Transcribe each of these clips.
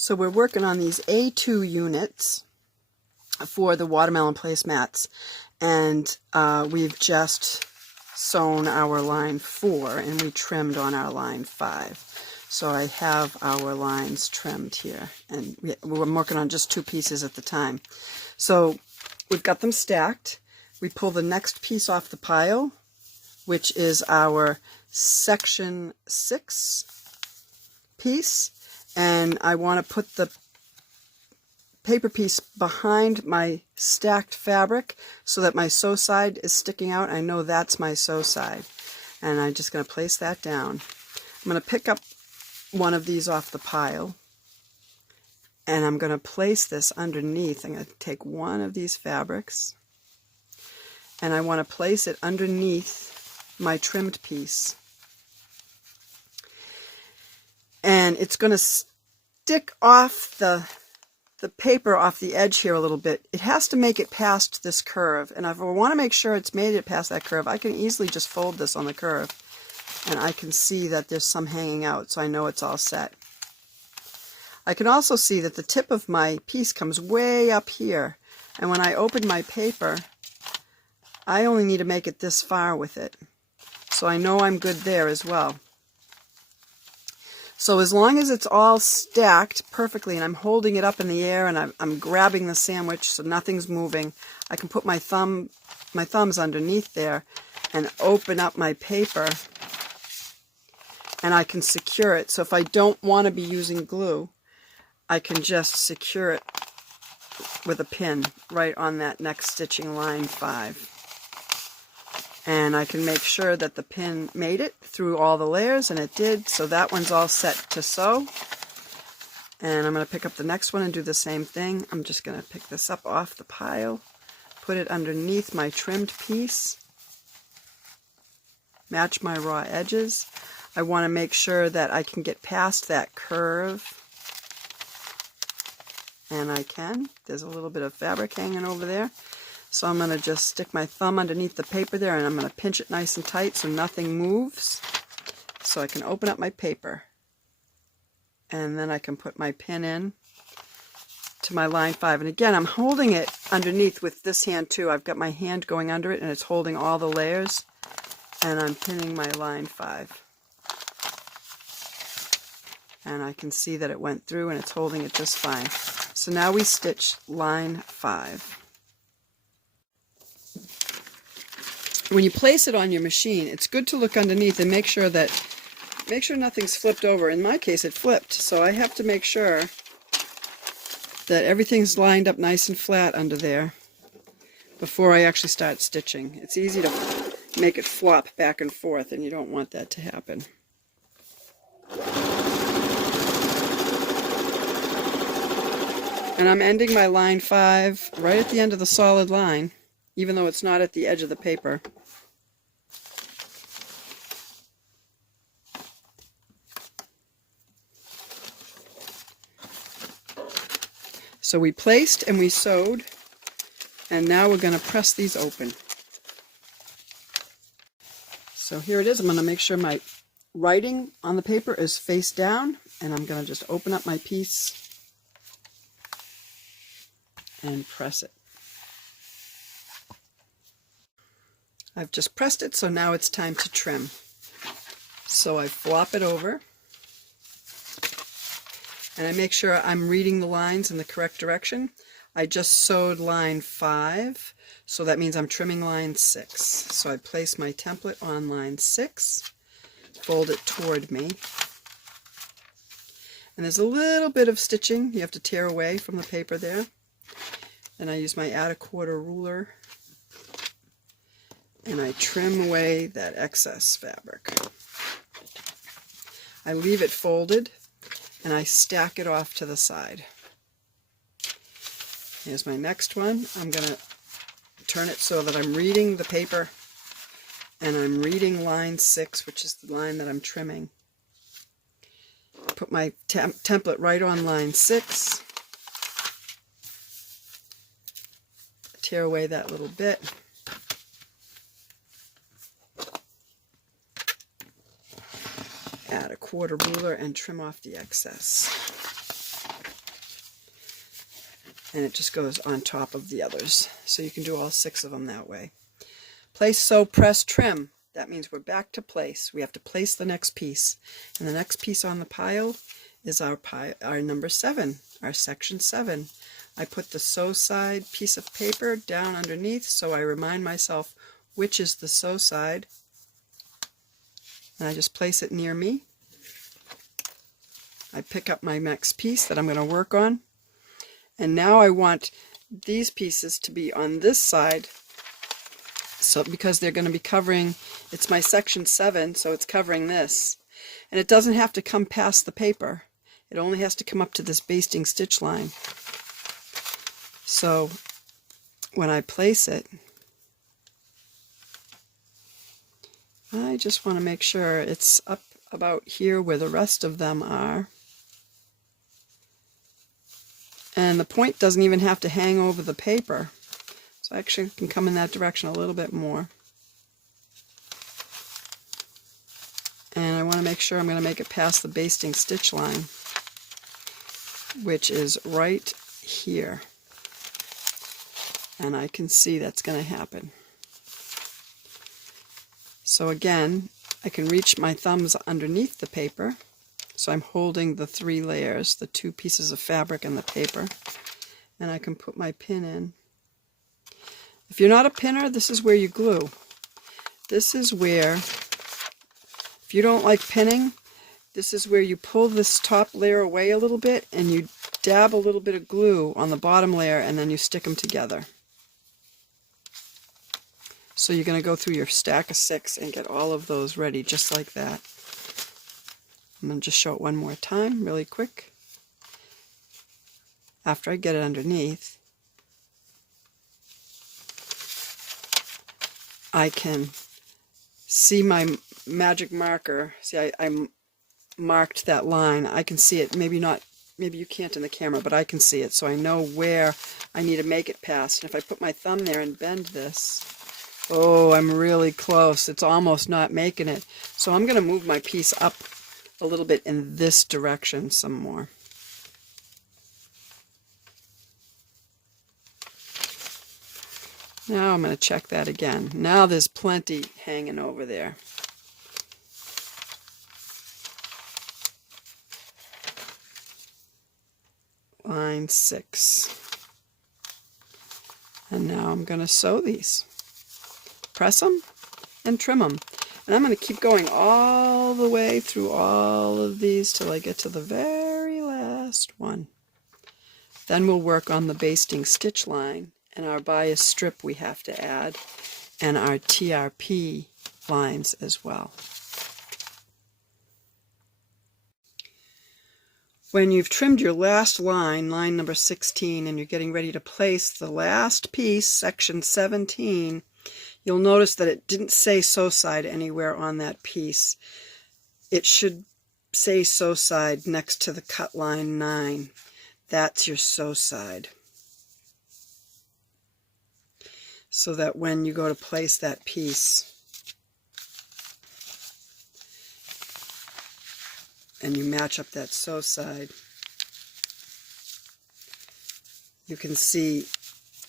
So we're working on these A2 units for the Watermelon Placemats, and we've just sewn our line 4 and we trimmed on our line 5. So I have our lines trimmed here, and we're working on just 2 pieces at the time. So we've got them stacked. We pull the next piece off the pile, which is our section 6 piece, and I want to put the paper piece behind my stacked fabric so that my sew side is sticking out. I know that's my sew side, and I'm just going to place that down. I'm going to pick up one of these off the pile, and I'm going to place this underneath. I'm going to take one of these fabrics, and I want to place it underneath my trimmed piece. And it's going to stick off the paper off the edge here a little bit. It has to make it past this curve, and if I want to make sure it's made it past that curve, I can easily just fold this on the curve, and I can see that there's some hanging out, so I know it's all set. I can also see that the tip of my piece comes way up here, and when I open my paper, I only need to make it this far with it, so I know I'm good there as well. So as long as it's all stacked perfectly and I'm holding it up in the air and I'm grabbing the sandwich so nothing's moving, I can put my thumbs underneath there and open up my paper, and I can secure it. So if I don't want to be using glue, I can just secure it with a pin right on that next stitching line 5. And I can make sure that the pin made it through all the layers, and it did, so that one's all set to sew. And I'm going to pick up the next one and do the same thing. I'm just going to pick this up off the pile, put it underneath my trimmed piece, match my raw edges. I want to make sure that I can get past that curve, and I can. There's a little bit of fabric hanging over there. So I'm going to just stick my thumb underneath the paper there, and I'm going to pinch it nice and tight so nothing moves. So I can open up my paper, and then I can put my pin in to my line 5. And again, I'm holding it underneath with this hand too. I've got my hand going under it, and it's holding all the layers, and I'm pinning my line 5. And I can see that it went through, and it's holding it just fine. So now we stitch line 5. When you place it on your machine, it's good to look underneath and make sure nothing's flipped over. In my case, it flipped, so I have to make sure that everything's lined up nice and flat under there before I actually start stitching. It's easy to make it flop back and forth, and you don't want that to happen. And I'm ending my line 5 right at the end of the solid line, even though it's not at the edge of the paper. So we placed and we sewed, and now we're going to press these open. So here it is. I'm going to make sure my writing on the paper is face down, and I'm going to just open up my piece and press it. I've just pressed it, so now it's time to trim. So I flop it over, and I make sure I'm reading the lines in the correct direction. I just sewed line 5, so that means I'm trimming line 6. So I place my template on line 6, fold it toward me, and there's a little bit of stitching you have to tear away from the paper there. Then I use my add a quarter ruler, and I trim away that excess fabric. I leave it folded, and I stack it off to the side. Here's my next one. I'm going to turn it so that I'm reading the paper, and I'm reading line 6, which is the line that I'm trimming. Put my template right on line 6. Tear away that little bit. Add a quarter ruler and trim off the excess. and it just goes on top of the others. So you can do all 6 of them that way. Place, sew, press, trim. That means we're back to place. We have to place the next piece. And the next piece on the pile is our number 7, our section 7. I put the sew side piece of paper down underneath so I remind myself which is the sew side. And I just place it near me. I pick up my next piece that I'm going to work on. And now I want these pieces to be on this side. So because they're going to be covering, it's my section 7, so it's covering this. And it doesn't have to come past the paper. It only has to come up to this basting stitch line. So when I place it, I just want to make sure it's up about here where the rest of them are. And the point doesn't even have to hang over the paper. So I actually can come in that direction a little bit more. And I want to make sure I'm going to make it past the basting stitch line, which is right here. And I can see that's going to happen. So again, I can reach my thumbs underneath the paper. So I'm holding the 3 layers, the 2 pieces of fabric and the paper. And I can put my pin in. If you're not a pinner, this is where you glue. This is where, if you don't like pinning, this is where you pull this top layer away a little bit and you dab a little bit of glue on the bottom layer and then you stick them together. So you're going to go through your stack of 6 and get all of those ready just like that. I'm going to just show it one more time really quick. After I get it underneath, I can see my magic marker. See, I marked that line. I can see it. Maybe you can't in the camera, but I can see it. So I know where I need to make it past. And if I put my thumb there and bend this, oh, I'm really close. It's almost not making it. So I'm going to move my piece up a little bit in this direction some more. Now I'm going to check that again. Now there's plenty hanging over there. Line 6. And now I'm going to sew these. Press them and trim them. And I'm going to keep going all the way through all of these till I get to the very last one. Then we'll work on the basting stitch line and our bias strip we have to add and our TRP lines as well. When you've trimmed your last line, line number 16, and you're getting ready to place the last piece, section 17, you'll notice that it didn't say sew side anywhere on that piece. It should say sew side next to the cut line 9. That's your sew side. So that when you go to place that piece and you match up that sew side, you can see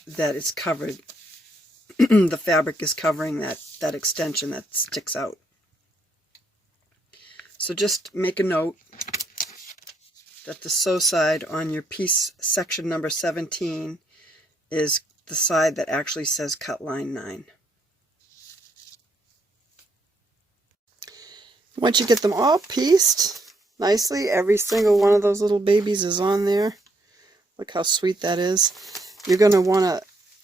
that it's covered. The fabric is covering that extension that sticks out. So just make a note that the sew side on your piece section number 17 is the side that actually says cut line 9. Once you get them all pieced nicely, every single one of those little babies is on there. Look how sweet that is. You're going to want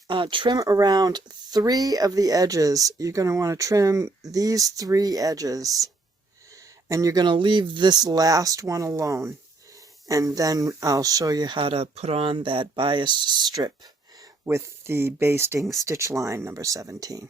to trim around 3 of the edges. You're going to want to trim these 3 edges. And you're going to leave this last one alone. And then I'll show you how to put on that biased strip with the basting stitch line number 17.